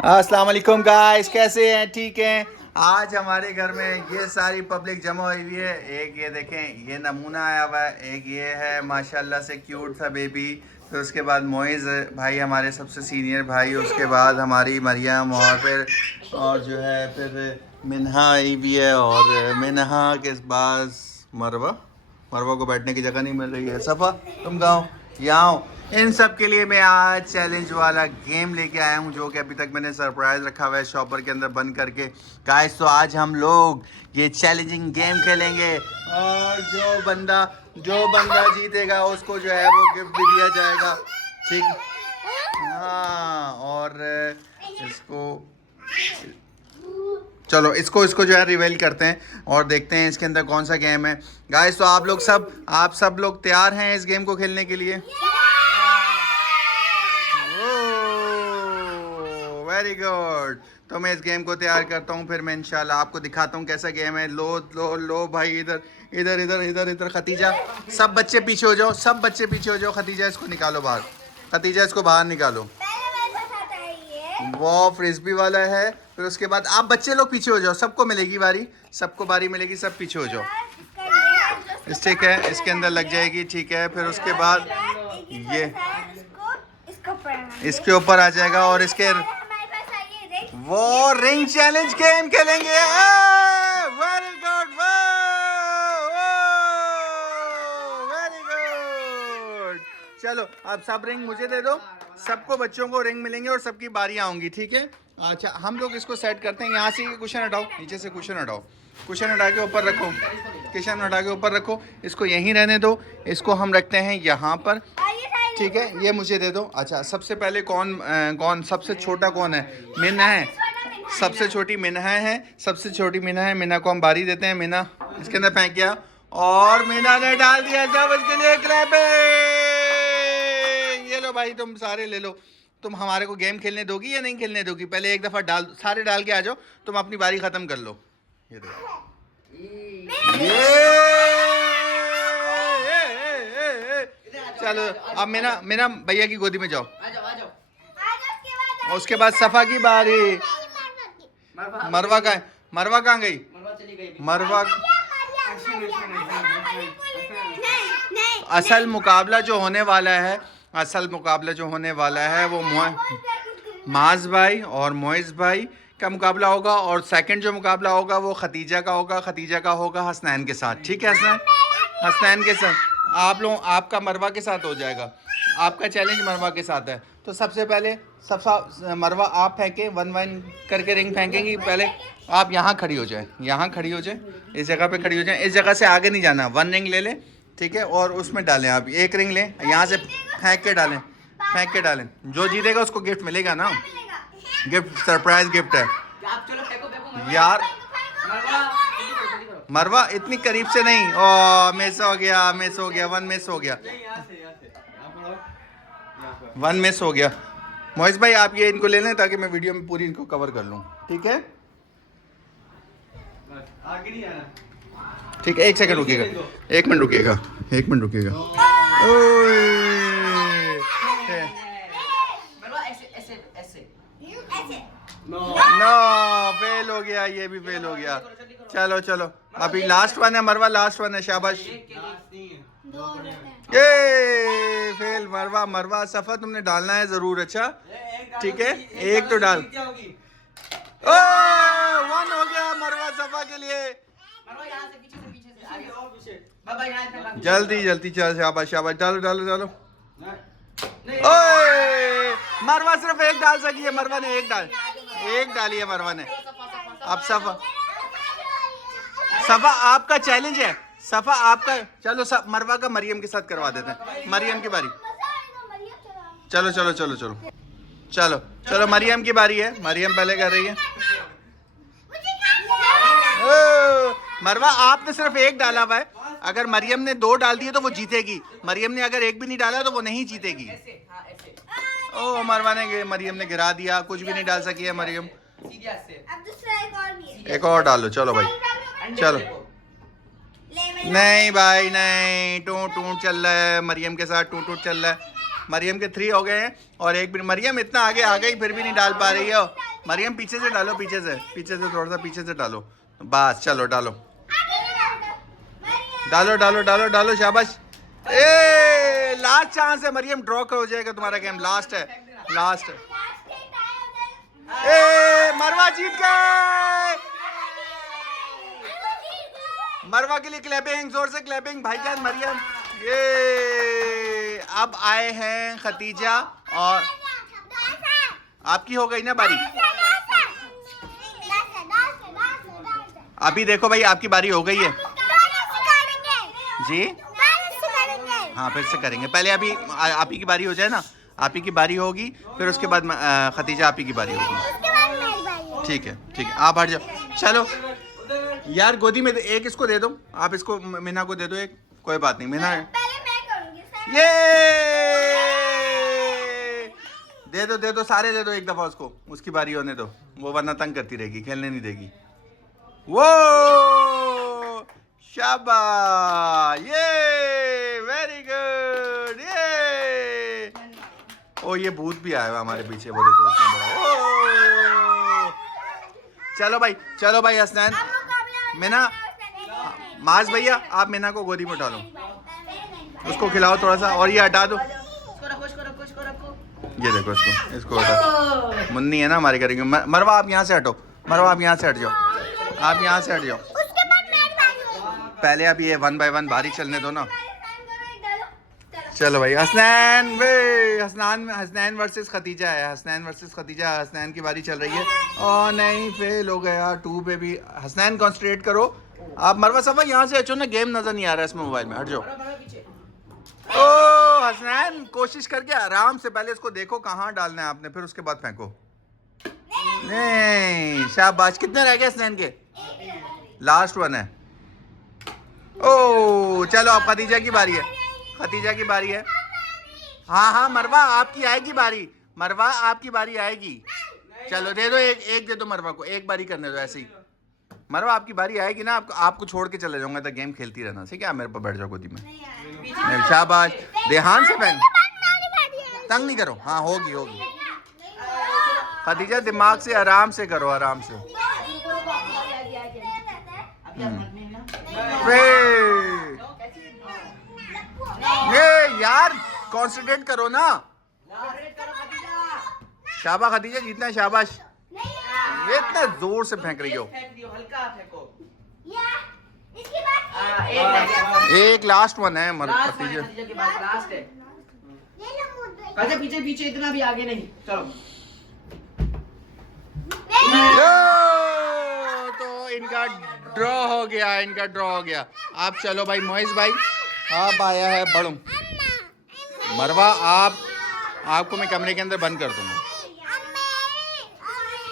अस्सलाम वालेकुम गाइस, कैसे हैं? ठीक हैं। आज हमारे घर में ये सारी पब्लिक जमा हुई हुई है। एक ये देखें, ये नमूना आया हुआ है। एक ये है माशाल्लाह से क्यूट सा बेबी। फिर उसके बाद मोइज़ भाई हमारे सबसे सीनियर भाई। उसके बाद हमारी मरियम और फिर और जो है फिर मिन्हा आई भी है। और मिन्हा के बाद मरवा मरवा को बैठने की जगह नहीं मिल रही है। सफ़ा तुम गाओ यहाँ आओ। इन सब के लिए मैं आज चैलेंज वाला गेम लेके आया हूँ, जो कि अभी तक मैंने सरप्राइज रखा हुआ है शॉपर के अंदर बंद करके। गाइस, तो आज हम लोग ये चैलेंजिंग गेम खेलेंगे और जो बंदा जीतेगा उसको जो है वो गिफ्ट भी दिया जाएगा। ठीक, हाँ। और इसको चलो इसको इसको जो है रिवील करते हैं और देखते हैं इसके अंदर कौन सा गेम है। गाइस, तो आप सब लोग तैयार हैं इस गेम को खेलने के लिए? Very good. तो मैं इस गेम को तैयार करता हूँ, फिर मैं इंशाल्लाह आपको दिखाता हूँ कैसा गेम है। लो लो लो भाई, इधर इधर इधर इधर इधर। खतीजा, सब बच्चे पीछे हो जाओ, सब बच्चे पीछे हो जाओ। खतीजा इसको निकालो बाहर, खतीजा इसको बाहर निकालो। वो फ्रिस्बी वाला है। फिर उसके बाद आप बच्चे लोग पीछे हो जाओ, सबको मिलेगी बारी, सबको बारी मिलेगी, सब पीछे हो जाओ। ठीक है, इसके अंदर लग जाएगी। ठीक है, फिर उसके बाद ये इसके ऊपर आ जाएगा और इसके वो रिंग चैलेंज गेम खेलेंगे। Very good, very good. चलो अब सब रिंग मुझे दे दो। सबको बच्चों को रिंग मिलेंगे और सबकी बारियां होंगी। ठीक है, अच्छा हम लोग इसको सेट करते हैं। यहाँ से ये कुशन हटाओ, नीचे से कुशन हटाओ, कुशन हटा के ऊपर रखो, कुशन हटा के ऊपर रखो। इसको यहीं रहने दो, इसको हम रखते हैं यहाँ पर। ठीक है, ये मुझे दे दो। अच्छा, सबसे पहले कौन सबसे छोटा कौन है? मिन्ना है, सबसे छोटी मिन्ना है, सबसे छोटी मिन्ना है। मिन्ना को हम बारी देते हैं। मिन्ना इसके अंदर फेंक गया और मिन्ना ने डाल दिया। सब इसके लिए क्लैपिंग। ये लो भाई, तुम सारे ले लो। तुम हमारे को गेम खेलने दोगी या नहीं खेलने दोगी? पहले एक दफ़ा सारे डाल के आ जाओ, तुम अपनी बारी ख़त्म कर लो। ये देखो, चलो अब मेरा भैया की गोदी में जाओ। और उसके बाद सफ़ा की बारी। मरवा कहाँ गई? मरवा असल मुकाबला जो होने वाला है वो माज भाई और मोइज़ भाई का मुकाबला होगा। और सेकंड जो मुकाबला होगा वो खतीजा का होगा हसनैन के साथ। ठीक है, हसनैन के साथ आप लोग, आपका मरवा के साथ हो जाएगा। आपका चैलेंज मरवा के साथ है। तो सबसे पहले मरवा आप फेंके, वन वन करके रिंग फेंकेंगी। पहले आप यहाँ खड़ी हो जाए, इस जगह पे खड़ी हो जाए। इस जगह से आगे नहीं जाना। वन रिंग ले लें, ठीक है, और उसमें डालें। आप एक रिंग लें, यहाँ से फेंक के डालें। जो जीतेगा उसको गिफ्ट मिलेगा ना। गिफ्ट सरप्राइज गिफ्ट है यार। मरवा इतनी करीब से नहीं। ओ मिस हो गया, वन मिस हो गया। मोइज़ भाई आप ये इनको ले लें ताकि मैं वीडियो में पूरी इनको कवर कर लूँ। ठीक है, ठीक है, एक सेकंड रुकिएगा, एक मिनट रुकिएगा। नो, फेल हो गया, ये भी फेल हो गया। चलो अभी लास्ट वन है मरवा, लास्ट वन है। शाबाश। ये फेल मरवा। सफा तुमने डालना है जरूर। अच्छा ठीक है, एक तो डाल। ओ वन हो गया मरवा सफा के लिए। जल्दी चल, शाबाश डालो। ओए मरवा सिर्फ एक डाल सकी है। मरवा ने एक डाली है मरवा ने। अब सफा आपका चैलेंज है। सफा आपका, चलो मरवा का मरियम के साथ करवा देते हैं। मरियम की बारी। चलो मरियम की बारी है। मरियम पहले कर रही है। मरवा आपने सिर्फ एक डाला हुआ है। अगर मरियम ने दो डाल दिए तो वो जीतेगी। मरियम ने अगर एक भी नहीं डाला तो वो नहीं जीतेगी। ओ मरियम ने गिरा दिया, कुछ भी नहीं डाल सकी है मरियम। एक और डालो। चलो भाई, चलो। नहीं भाई नहीं, टू चल रहा है मरियम के साथ, टू चल रहा है। मरियम के 3 हो गए हैं और एक भी। मरियम इतना आगे आ गई फिर भी नहीं डाल पा रही है। मरियम पीछे से डालो, पीछे से थोड़ा सा पीछे से डालो। बस चलो डालो डालो डालो डालो डालो, शाबाश। ए लास्ट चांस है मरियम, ड्रॉ हो जाएगा तुम्हारा गेम, लास्ट है, लास्ट। ए मरवा जीत गए। मरवा के लिए क्लैपिंग, जोर से क्लैपिंग भाईजान मरियम। ये अब आए हैं खतीजा और आपकी हो गई ना बारी। अभी देखो भाई आपकी बारी हो गई है जी। हाँ फिर से करेंगे, पहले अभी आप ही की बारी हो जाए ना, आप ही की बारी होगी, फिर उसके बाद खतीजा आप ही की बारी होगी। ठीक है ठीक है, आप हट जाओ। चलो यार गोदी में एक इसको दे दो, आप इसको मीना को दे दो एक, कोई बात नहीं। मीना ये दे दो सारे दे दो एक दफा उसको, उसकी बारी होने दो, वो वरना तंग करती रहेगी, खेलने नहीं देगी। वो शाबाश, ये वेरी गुड। ये ओ ये भूत भी आया हुआ हमारे पीछे, वो देखो इतना बड़ा। ओ चलो भाई हसनैन, मीना, माज भैया आप मीना को गोदी में उठा लो, उसको खिलाओ थोड़ा सा, और ये हटा दो, ये देखो इसको हटा। मुन्नी है ना हमारे करेंगे। मरवा आप यहाँ से हटो, मरवा आप यहाँ से हट जाओ, आप यहाँ से हट जाओ। पहले आप ये 1 बाय 1 बारी चलने दो ना। चलो भाई हसनैन, वे हसनैन वर्सेस खतीजा है, हसनैन वर्सेस खतीजा। हसनैन की बारी चल रही है। ओ नहीं फेल हो गया 2 पे भी। हसनैन कॉन्सेंट्रेट करो आप। मरवा सफा यहाँ से हटो ना, गेम नजर नहीं आ रहा है इसमें मोबाइल में, हट जाओ। ओ हसनैन कोशिश करके आराम से, पहले इसको देखो कहाँ डालना है आपने, फिर उसके बाद फेंको। नहीं शाबाश। कितने रह गए हसनैन के? लास्ट 1 है। ओ चलो अब खतीजा की बारी है, खतीजा की बारी है। हाँ मरवा आपकी आएगी बारी, मरवा आपकी बारी आएगी। चलो दे दो एक दे दो मरवा को, एक बारी करने दो ऐसे ही। मरवा आपकी बारी आएगी ना, आपको छोड़ के चले जाऊंगा, तो गेम खेलती रहना, ठीक है? मेरे पर बैठ जाओ गोदी में। शाबाश, ध्यान से पहन, तंग नहीं करो। हाँ होगी खतीजा, दिमाग से आराम से करो, आराम से। ये यार कॉन्सेंट्रेट करो ना। शाबाश खतीजा, जीतना है, शाबाश। ये इतना जोर से फेंक रही हो। एक लास्ट 1 है खतीजा। पीछे इतना भी आगे नहीं, चलो। तो इनका ड्रॉ हो गया, आप चलो भाई मोइज भाई, आप आया है बड़ू। मरवा आपको मैं कमरे के अंदर बंद कर दूंगा,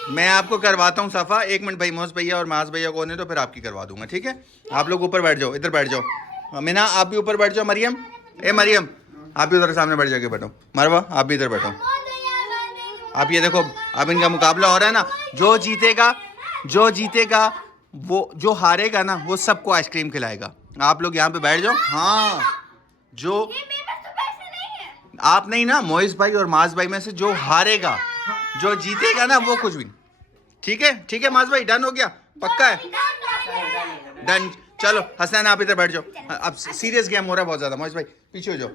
मैं आपको करवाता हूँ सफ़ा। 1 मिनट भाई, मोहस भैया और माज भैया को होने तो फिर आपकी करवा दूंगा, ठीक है? आप लोग ऊपर बैठ जाओ, इधर बैठ जाओ। मीना आप भी ऊपर बैठ जाओ। मरियम आप भी उधर सामने बैठ जाके बैठो। मरवा आप भी इधर बैठो। आप ये देखो, अब इनका मुकाबला हो रहा है ना, जो जीतेगा वो, जो हारेगा ना वो सबको आइसक्रीम खिलाएगा। आप लोग यहाँ पे बैठ जाओ। हाँ जो आप नहीं ना, मोइस भाई और माज भाई में से जो हारेगा, जो जीतेगा ना वो कुछ भी। ठीक है माज भाई, डन हो गया, पक्का है? डन। चलो हसनैन आप इधर बैठ जाओ। अब सीरियस गेम हो रहा है बहुत ज़्यादा, मोइस भाई पीछे हो जाओ,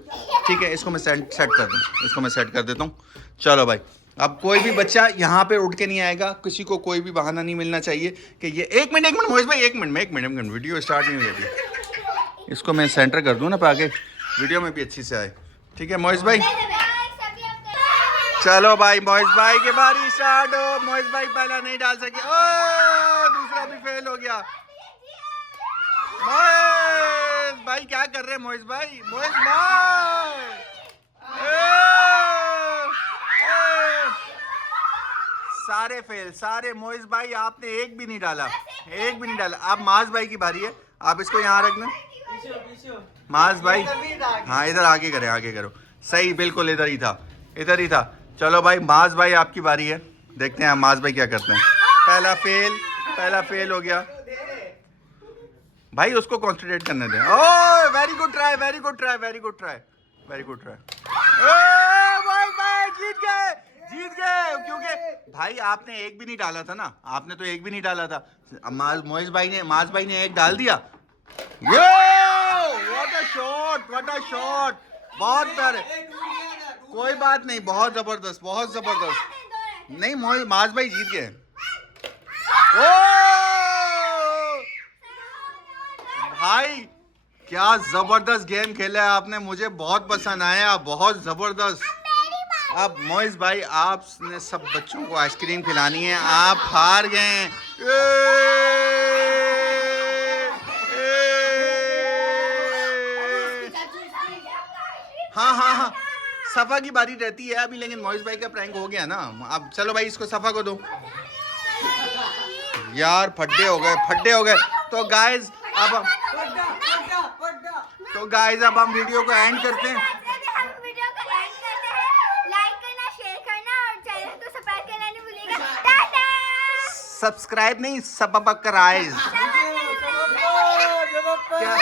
ठीक है? इसको मैं सेट कर देता हूँ। चलो भाई, अब कोई भी बच्चा यहाँ पे उठ के नहीं आएगा, किसी को कोई भी बहाना नहीं मिलना चाहिए कि ये। एक मिनट मोहित भाई, एक मिनट, वीडियो स्टार्ट नहीं हुई अभी। इसको मैं सेंटर कर दूँ ना ताकि वीडियो में भी अच्छी से आए, ठीक है मोहित भाई? चलो भाई, मोहित भाई की बारी स्टार्ट हो। मोहित भाई पहला नहीं डाल सके, ओ दूसरा भी फेल हो गया। मोहित भाई क्या कर रहे हैं? मोहित भाई सारे फेल, सारे। मोइज भाई आपने एक भी नहीं डाला। अब माज भाई की बारी है, आप इसको यहाँ रखना। माज भाई हाँ इधर आगे करो, सही, बिल्कुल इधर ही था। चलो भाई माज भाई आपकी बारी है, देखते हैं माज भाई क्या करते हैं। पहला फेल हो गया भाई, उसको कॉन्सेंट्रेट करने दें। Oh very good try. भाई जीत जीत गए, क्योंकि भाई आपने एक भी नहीं डाला था ना, आपने तो एक भी नहीं डाला था। मोइज भाई ने, माज भाई ने एक डाल दिया। ये what a shot, what a shot, बहुत प्यारे। कोई बात नहीं, बहुत जबरदस्त, बहुत जबरदस्त। नहीं माज भाई जीत गए। ओ भाई क्या जबरदस्त गेम खेला है आपने, मुझे बहुत पसंद आया, बहुत जबरदस्त। अब मोइज भाई आपने सब बच्चों को आइसक्रीम खिलानी है, आप हार गए हैं। हाँ हाँ हाँ, सफा की बारी रहती है अभी, लेकिन मोइज भाई का प्रैंक हो गया ना। अब चलो भाई इसको सफा को दो। यार फड्डे हो गए, फड्डे हो गए। तो गाइज अब हम वीडियो को एंड करते हैं। सब्सक्राइब नहीं, सब्सक्राइब। क्या?